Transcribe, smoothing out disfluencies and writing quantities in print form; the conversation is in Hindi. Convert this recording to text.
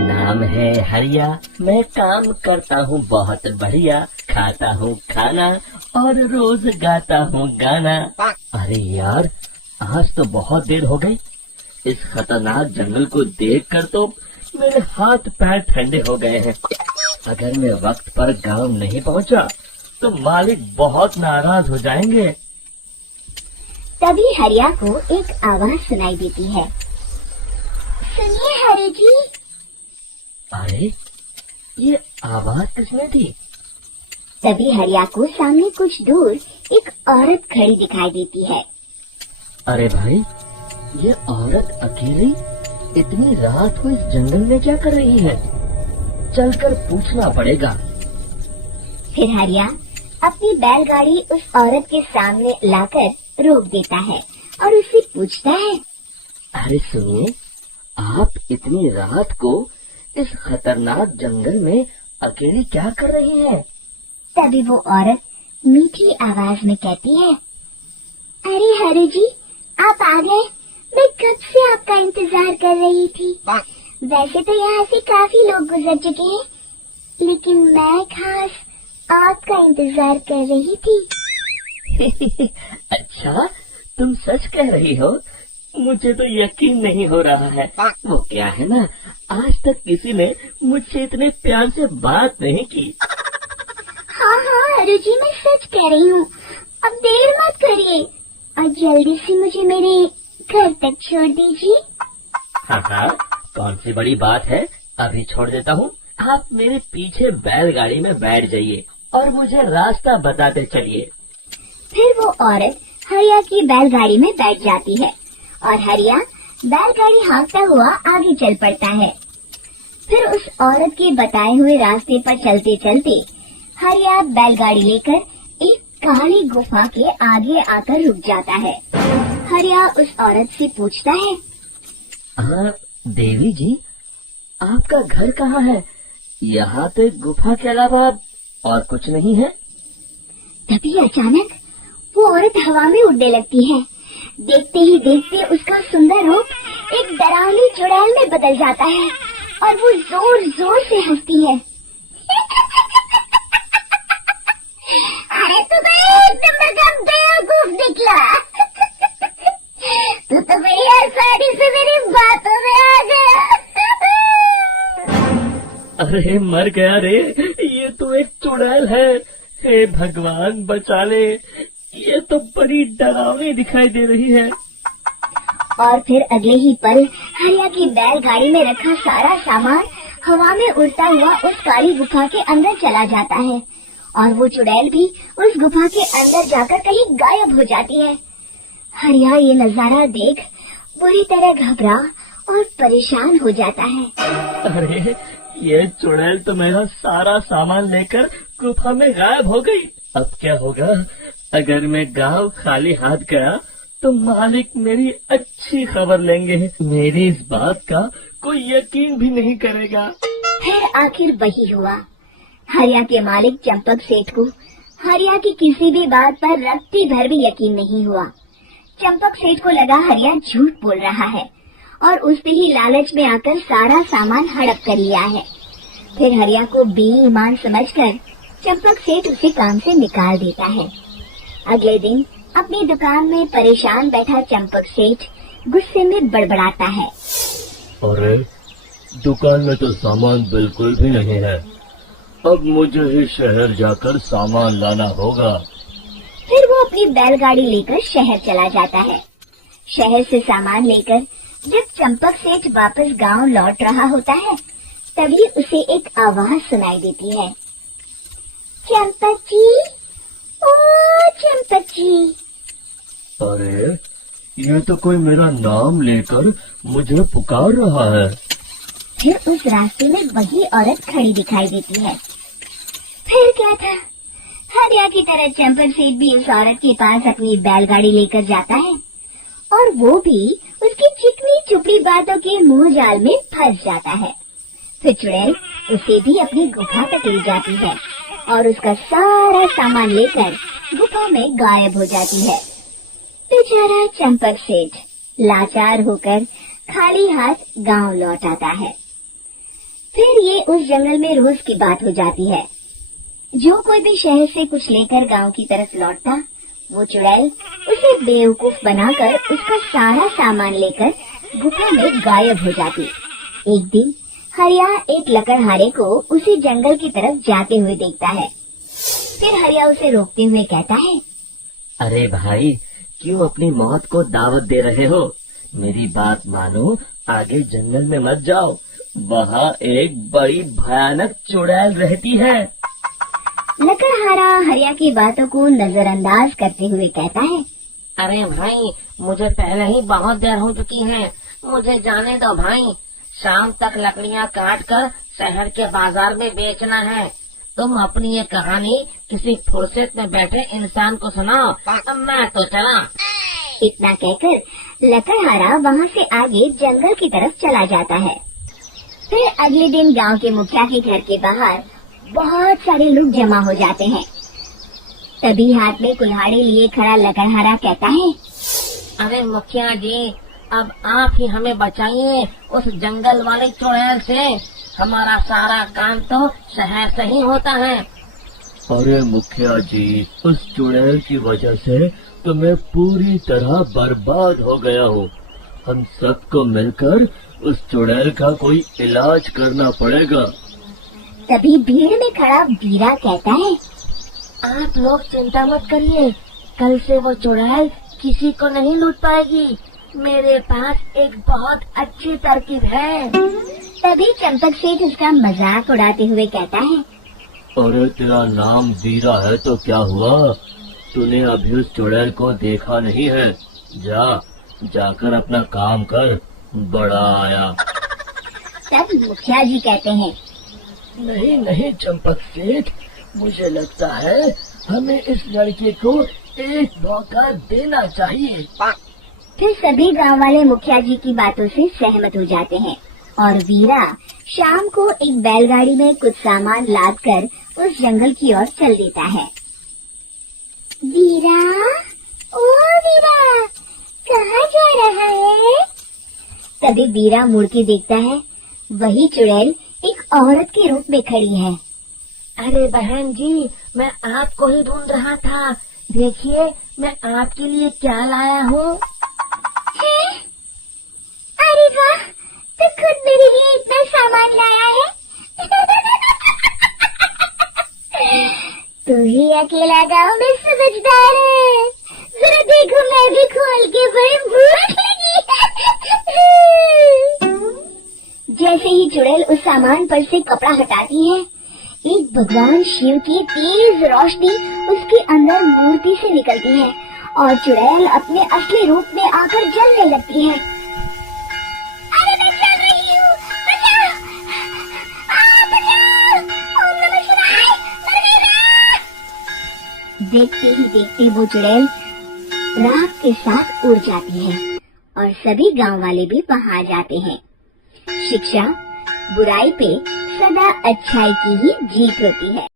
नाम है हरिया, मैं काम करता हूँ बहुत बढ़िया, खाता हूँ खाना और रोज गाता हूँ गाना। अरे यार, आज तो बहुत देर हो गई। इस खतरनाक जंगल को देखकर तो मेरे हाथ पैर ठंडे हो गए हैं। अगर मैं वक्त पर गांव नहीं पहुंचा तो मालिक बहुत नाराज हो जाएंगे। तभी हरिया को एक आवाज सुनाई देती है। सुनिए हरि जी। अरे, ये आवाज किसने दी? तभी हरिया को सामने कुछ दूर एक औरत खड़ी दिखाई देती है। अरे भाई, ये औरत अकेली इतनी रात को इस जंगल में क्या कर रही है? चलकर पूछना पड़ेगा। फिर हरिया अपनी बैलगाड़ी उस औरत के सामने लाकर रोक देता है और उससे पूछता है। अरे सुनिए, आप इतनी रात को इस खतरनाक जंगल में अकेली क्या कर रही हैं? तभी वो औरत मीठी आवाज में कहती है। अरे हरि जी, आप आ गए। मैं कब से आपका इंतजार कर रही थी। वैसे तो यहाँ से काफी लोग गुजर चुके हैं, लेकिन मैं खास आपका इंतजार कर रही थी। अच्छा, तुम सच कह रही हो? मुझे तो यकीन नहीं हो रहा है। वो क्या है ना, आज तक किसी ने मुझसे इतने प्यार से बात नहीं की। हाँ हरि जी, मैं सच कह रही हूँ। अब देर मत करिए और जल्दी से मुझे मेरे घर तक छोड़ दीजिए। हाँ, कौन सी बड़ी बात है, अभी छोड़ देता हूँ। आप मेरे पीछे बैलगाड़ी में बैठ जाइए और मुझे रास्ता बताते चलिए। फिर वो औरत हरिया की बैलगाड़ी में बैठ जाती है और हरिया बैलगाड़ी हाँकता हुआ आगे चल पड़ता है। फिर उस औरत के बताए हुए रास्ते पर चलते चलते हरिया बैलगाड़ी लेकर एक काली गुफा के आगे आकर रुक जाता है। हरिया उस औरत से पूछता है। हाँ देवी जी, आपका घर कहाँ है? यहाँ तो एक गुफा के अलावा और कुछ नहीं है। तभी अचानक वो औरत हवा में उड़ने लगती है। देखते ही देखते उसका सुंदर रूप एक डरावनी चुड़ैल में बदल जाता है और वो जोर जोर से हंसती है। अरे तू तो एकदम बेवकूफ निकला। तू तो मेरी आसानी से मेरी बातों में आ गया। अरे मर गया रे, ये तो एक चुड़ैल है। हे भगवान बचा ले, ये तो बड़ी डरावनी दिखाई दे रही है। और फिर अगले ही पल हरिया की बैलगाड़ी में रखा सारा सामान हवा में उड़ता हुआ उस काली गुफा के अंदर चला जाता है और वो चुड़ैल भी उस गुफा के अंदर जाकर कहीं गायब हो जाती है। हरिया ये नजारा देख बुरी तरह घबरा और परेशान हो जाता है। अरे, ये चुड़ैल तो मेरा सारा सामान लेकर गुफा में गायब हो गई। अब क्या होगा? अगर मैं गांव खाली हाथ गया तो मालिक मेरी अच्छी खबर लेंगे। मेरी इस बात का कोई यकीन भी नहीं करेगा। फिर आखिर वही हुआ। हरिया के मालिक चंपक सेठ को हरिया की किसी भी बात पर रत्ती भर भी यकीन नहीं हुआ। चंपक सेठ को लगा हरिया झूठ बोल रहा है और उसने ही लालच में आकर सारा सामान हड़प कर लिया है। फिर हरिया को बेईमान समझकर चंपक सेठ उसे काम से निकाल देता है। अगले दिन अपनी दुकान में परेशान बैठा चंपक सेठ गुस्से में बड़बड़ाता है। अरे, दुकान में तो सामान बिल्कुल भी नहीं है। अब मुझे ही शहर जाकर सामान लाना होगा। फिर वो अपनी बैलगाड़ी लेकर शहर चला जाता है। शहर से सामान लेकर जब चंपक सेठ वापस गांव लौट रहा होता है, तभी उसे एक आवाज सुनाई देती है। चंपक जी, ओ चंपक जी। अरे, ये तो कोई मेरा नाम लेकर मुझे पुकार रहा है। फिर उस रास्ते में वही औरत खड़ी दिखाई देती है। फिर क्या था, हरिया की तरह चंपक सेठ भी उस औरत के पास अपनी बैलगाड़ी लेकर जाता है और वो भी उसकी चिकनी चुपड़ी बातों के मुंह जाल में फंस जाता है। फिर चुड़ैल उसे भी अपनी गुफा तक ले जाती है और उसका सारा सामान लेकर गुफा में गायब हो जाती है। बेचारा चंपक सेठ लाचार होकर खाली हाथ गांव लौट आता है। फिर ये उस जंगल में रोज की बात हो जाती है। जो कोई भी शहर से कुछ लेकर गांव की तरफ लौटता, वो चुड़ैल उसे बेवकूफ बनाकर उसका सारा सामान लेकर गुफा में गायब हो जाती। एक दिन हरिया एक लकड़हारे को उसी जंगल की तरफ जाते हुए देखता है। फिर हरिया उसे रोकते हुए कहता है, अरे भाई, क्यों अपनी मौत को दावत दे रहे हो? मेरी बात मानो, आगे जंगल में मत जाओ, वहाँ एक बड़ी भयानक चुड़ैल रहती है। लकड़हारा हरिया की बातों को नजरअंदाज करते हुए कहता है, अरे भाई, मुझे पहले ही बहुत देर हो चुकी है, मुझे जाने दो भाई। शाम तक लकड़ियाँ काट कर शहर के बाजार में बेचना है। तुम अपनी ये कहानी किसी फुर्सत में बैठे इंसान को सुनाओ, अब मैं तो चला। इतना कहकर लकड़हारा वहाँ से आगे जंगल की तरफ चला जाता है। फिर अगले दिन गांव के मुखिया के घर के बाहर बहुत सारे लोग जमा हो जाते हैं। तभी हाथ में कुल्हाड़ी लिए खड़ा लकड़हारा कहता है, अरे मुखिया जी, अब आप ही हमें बचाइए उस जंगल वाले चुड़ैल से। हमारा सारा काम तो शहर से ही होता है। अरे मुखिया जी, उस चुड़ैल की वजह से तो मैं पूरी तरह बर्बाद हो गया हूँ। हम सबको मिलकर उस चुड़ैल का कोई इलाज करना पड़ेगा। तभी भीड़ में खड़ा बीरा कहता है, आप लोग चिंता मत करिए, कल से वो चुड़ैल किसी को नहीं लूट पाएगी। मेरे पास एक बहुत अच्छी तरकीब है। तभी चंपक सेठ उसका मजाक उड़ाते हुए कहता है, अरे तेरा नाम बीरा है तो क्या हुआ? तूने अभी उस चुड़ैल को देखा नहीं है? जाकर अपना काम कर, बड़ा आया। तब मुखिया जी कहते हैं, नहीं नहीं चंपक सेठ, मुझे लगता है हमें इस लड़के को एक मौका देना चाहिए। फिर सभी गांव वाले मुखिया जी की बातों से सहमत हो जाते हैं और वीरा शाम को एक बैलगाड़ी में कुछ सामान लाद कर उस जंगल की ओर चल देता है। वीरा, ओ वीरा, कहाँ जा रहा है? तभी वीरा मुड़ के देखता है, वही चुड़ैल एक औरत के रूप में खड़ी है। अरे बहन जी, मैं आपको ही ढूंढ रहा था। देखिए, मैं आपके लिए क्या लाया हूँ। अरे वाह, तो खुद मेरे लिए इतना सामान लाया है। तू ही अकेला गांव में समझदार है। जरा देखो, मैं भी खोल के बड़ी भूख लगी है। जैसे ही चुड़ैल उस सामान पर से कपड़ा हटाती है, एक भगवान शिव की तेज रोशनी उसके अंदर मूर्ति से निकलती है और चुड़ैल अपने असली रूप में आकर जलने लगती है। अरे मैं चल रही हूँ, बचाओ! बचाओ! ओम नमः शिवाय! देखते ही देखते वो चुड़ैल राख के साथ उड़ जाती है और सभी गांव वाले भी वहां जाते हैं। शिक्षा बुराई पे सदा अच्छाई की ही जीत होती है।